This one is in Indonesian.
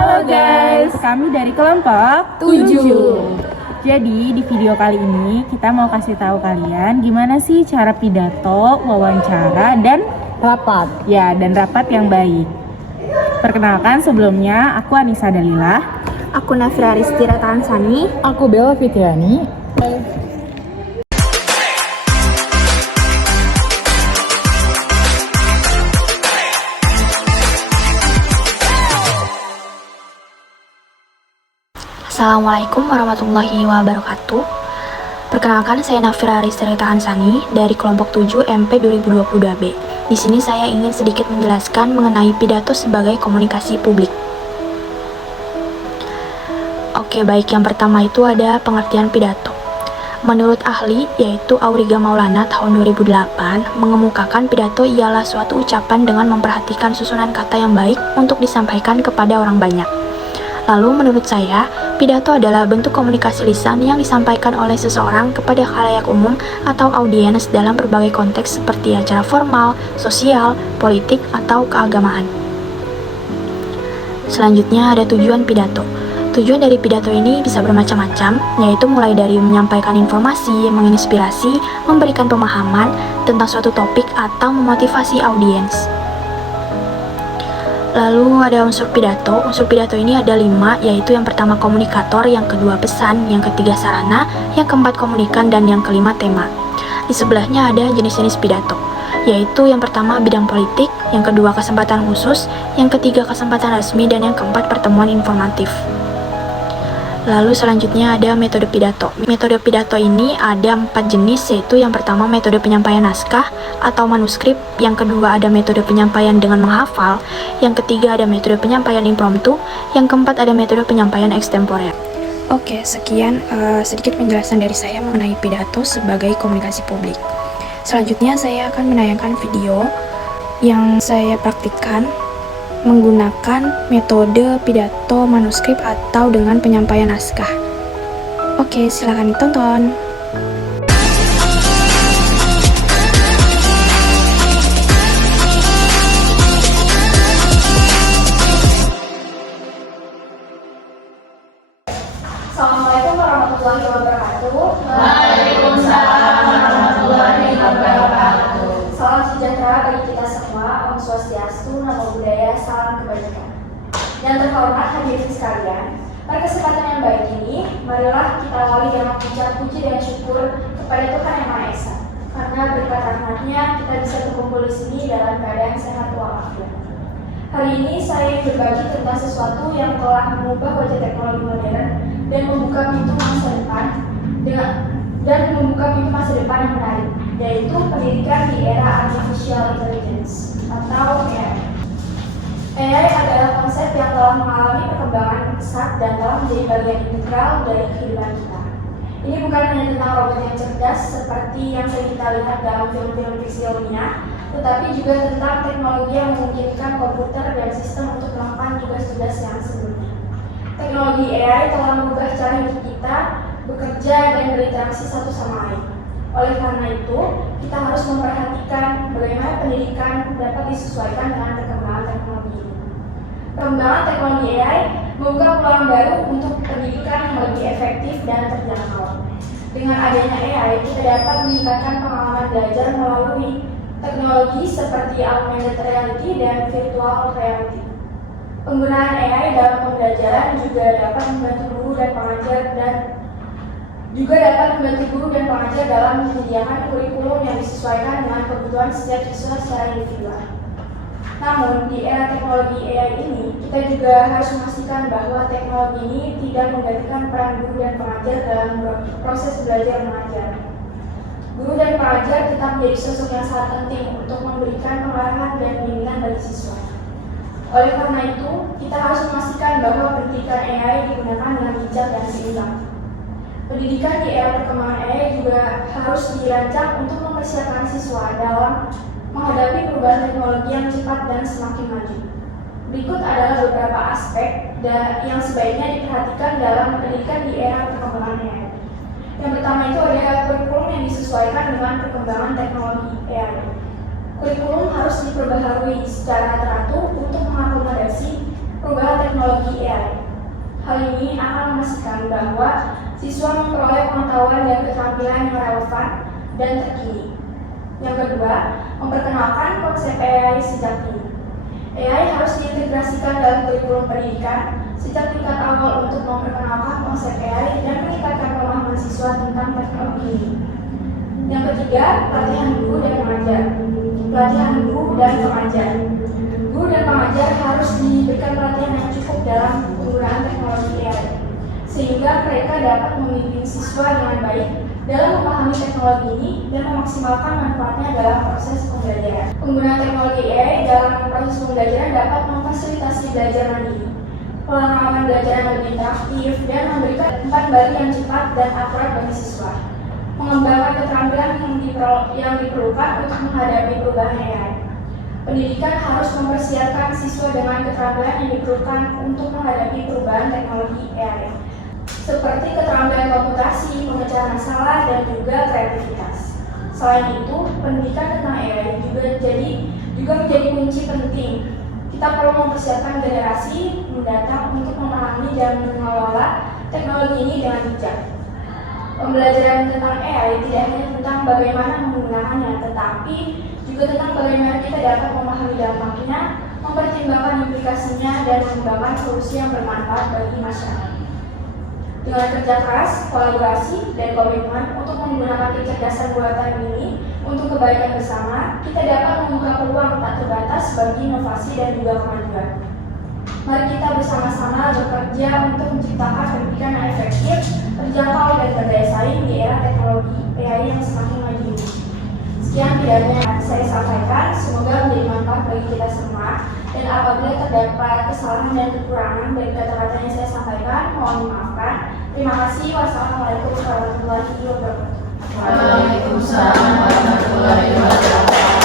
Halo guys, kami dari kelompok 7. Jadi di video kali ini kita mau kasih tahu kalian gimana sih cara pidato, wawancara, dan Rapat. rapat yang baik. Perkenalkan sebelumnya, aku Anissa Dalila. Aku Nafira Ristira Tansani. Aku Bella Fitriani. Assalamualaikum warahmatullahi wabarakatuh. Perkenalkan, saya Nafira Ristira Tansani dari kelompok 7 MP 2022B. Di sini saya ingin sedikit menjelaskan mengenai pidato sebagai komunikasi publik. Oke, baik, yang pertama itu ada pengertian pidato. Menurut ahli, yaitu Auriga Maulana tahun 2008, mengemukakan pidato ialah suatu ucapan dengan memperhatikan susunan kata yang baik untuk disampaikan kepada orang banyak. Lalu menurut saya, pidato adalah bentuk komunikasi lisan yang disampaikan oleh seseorang kepada khalayak umum atau audiens dalam berbagai konteks seperti acara formal, sosial, politik, atau keagamaan. Selanjutnya ada tujuan pidato. Tujuan dari pidato ini bisa bermacam-macam, yaitu mulai dari menyampaikan informasi, menginspirasi, memberikan pemahaman tentang suatu topik, atau memotivasi audiens. Lalu ada unsur pidato. Unsur pidato ini ada 5, yaitu yang pertama komunikator, yang kedua pesan, yang ketiga sarana, yang keempat komunikan, dan yang kelima tema. Di sebelahnya ada jenis-jenis pidato, yaitu yang pertama bidang politik, yang kedua kesempatan khusus, yang ketiga kesempatan resmi, dan yang keempat pertemuan informatif. Lalu selanjutnya ada metode pidato. Metode pidato ini ada 4 jenis, yaitu yang pertama metode penyampaian naskah atau manuskrip, yang kedua ada metode penyampaian dengan menghafal, yang ketiga ada metode penyampaian impromptu, yang keempat ada metode penyampaian extemporer. Oke, sekian sedikit penjelasan dari saya mengenai pidato sebagai komunikasi publik. Selanjutnya saya akan menayangkan video yang saya praktikkan menggunakan metode pidato manuskrip atau dengan penyampaian naskah. Oke, silakan ditonton. Assalamualaikum warahmatullahi wabarakatuh. Waalaikumsalam warahmatullahi wabarakatuh. Salam sejahtera bagi kita semua. Om Swastiastu, Namo Buddhaya, salam kebajikan. Yang terhormat hadirin sekalian, pada kesempatan yang baik ini, marilah kita awali dengan ucap puji dan syukur kepada Tuhan Yang Maha Esa. Karena berkat rahmat-Nya kita bisa berkumpul di sini dalam keadaan sehat walafiat. Hari ini saya berbagi tentang sesuatu yang telah mengubah wajah teknologi modern dan membuka pintu masa depan yang menarik, yaitu pendidikan di era artificial intelligence atau AI. AI adalah konsep yang telah mengalami perkembangan pesat dan telah menjadi bagian integral dari kehidupan kita. Ini bukan hanya tentang robot yang cerdas seperti yang sering kita lihat dalam film-film fiksi ilmiah, tetapi juga tentang teknologi yang memungkinkan komputer dan sistem untuk melakukan tugas-tugas yang sebelumnya. Teknologi AI telah mengubah cara hidup kita bekerja dan berinteraksi satu sama lain. Oleh karena itu, kita harus memperhatikan bagaimana pendidikan dapat disesuaikan dengan perkembangan teknologi ini. Perkembangan teknologi AI membuka peluang baru untuk pendidikan yang lebih efektif dan terjangkau. Dengan adanya AI, kita dapat meningkatkan pengalaman belajar melalui teknologi seperti augmented reality dan virtual reality. Penggunaan AI dalam pembelajaran juga dapat membantu guru dan pengajar dalam menyediakan kurikulum yang disesuaikan dengan kebutuhan setiap siswa secara individual. Namun, di era teknologi AI ini, kita juga harus memastikan bahwa teknologi ini tidak menggantikan peran guru dan pengajar dalam proses belajar mengajar. Guru dan pengajar tetap menjadi sosok yang sangat penting untuk memberikan pengarahan dan bimbingan bagi siswa. Oleh karena itu, kita harus memastikan bahwa pendidikan AI digunakan dengan bijak dan seimbang. Pendidikan di era perkembangan AI juga harus dirancang untuk mempersiapkan siswa dalam menghadapi perubahan teknologi yang cepat dan semakin maju. Berikut adalah beberapa aspek yang sebaiknya diperhatikan dalam pendidikan di era perkembangan AI. Yang pertama itu adalah kurikulum yang disesuaikan dengan perkembangan teknologi AI. Kurikulum harus diperbaharui secara teratur untuk mengakomodasi perubahan teknologi AI. Hal ini akan memastikan bahwa siswa memperoleh pengetahuan dan keterampilan yang relevan dan terkini. Yang kedua, memperkenalkan konsep AI sejak dini. AI harus diintegrasikan dalam kurikulum pendidikan sejak tingkat awal untuk memperkenalkan konsep AI dan meningkatkan pemahaman siswa tentang teknologi ini. Yang ketiga, pelatihan guru dan pengajar. Pelatihan guru dan pengajar. Guru dan pengajar harus diberikan pelatihan yang cukup dalam penggunaan teknologi AI, sehingga mereka dapat membimbing siswa dengan baik dalam memahami teknologi ini dan memaksimalkan manfaatnya dalam proses pembelajaran. Penggunaan teknologi AI dalam proses pembelajaran dapat memfasilitasi belajar mandiri, pengalaman belajar yang lebih interaktif, dan memberikan umpan balik yang cepat dan akurat bagi siswa. Mengembangkan keterampilan yang diperlukan untuk menghadapi perubahan AI. Pendidikan harus mempersiapkan siswa dengan keterampilan yang diperlukan untuk menghadapi perubahan teknologi AI, seperti keterampilan komputasi, pemecahan masalah, dan juga kreativitas. Selain itu, pendidikan tentang AI juga menjadi kunci penting. Kita perlu mempersiapkan generasi mendatang untuk memahami dan mengelola teknologi ini dengan bijak. Pembelajaran tentang AI tidak hanya tentang bagaimana menggunakannya, tetapi juga tentang bagaimana kita dapat memahami dampaknya, mempertimbangkan implikasinya, dan mengembangkan solusi yang bermanfaat bagi masyarakat. Dengan kerja keras, kolaborasi, dan komitmen untuk menggunakan kecerdasan buatan ini untuk kebaikan bersama, kita dapat membuka peluang tak terbatas bagi inovasi dan juga kemajuan. Mari kita bersama-sama bekerja untuk menciptakan pendidikan yang efektif, terjangkau, dan berdaya saing di era teknologi AI yang semakin maju ini. Sekian pidatonya yang saya sampaikan, semoga menjadi manfaat bagi kita semua. Dan apabila terdapat kesalahan dan kekurangan dari kata-kata yang saya sampaikan, mohon dimaafkan. Terima kasih. Wassalamualaikum warahmatullahi wabarakatuh. Waalaikumsalam warahmatullahi wabarakatuh.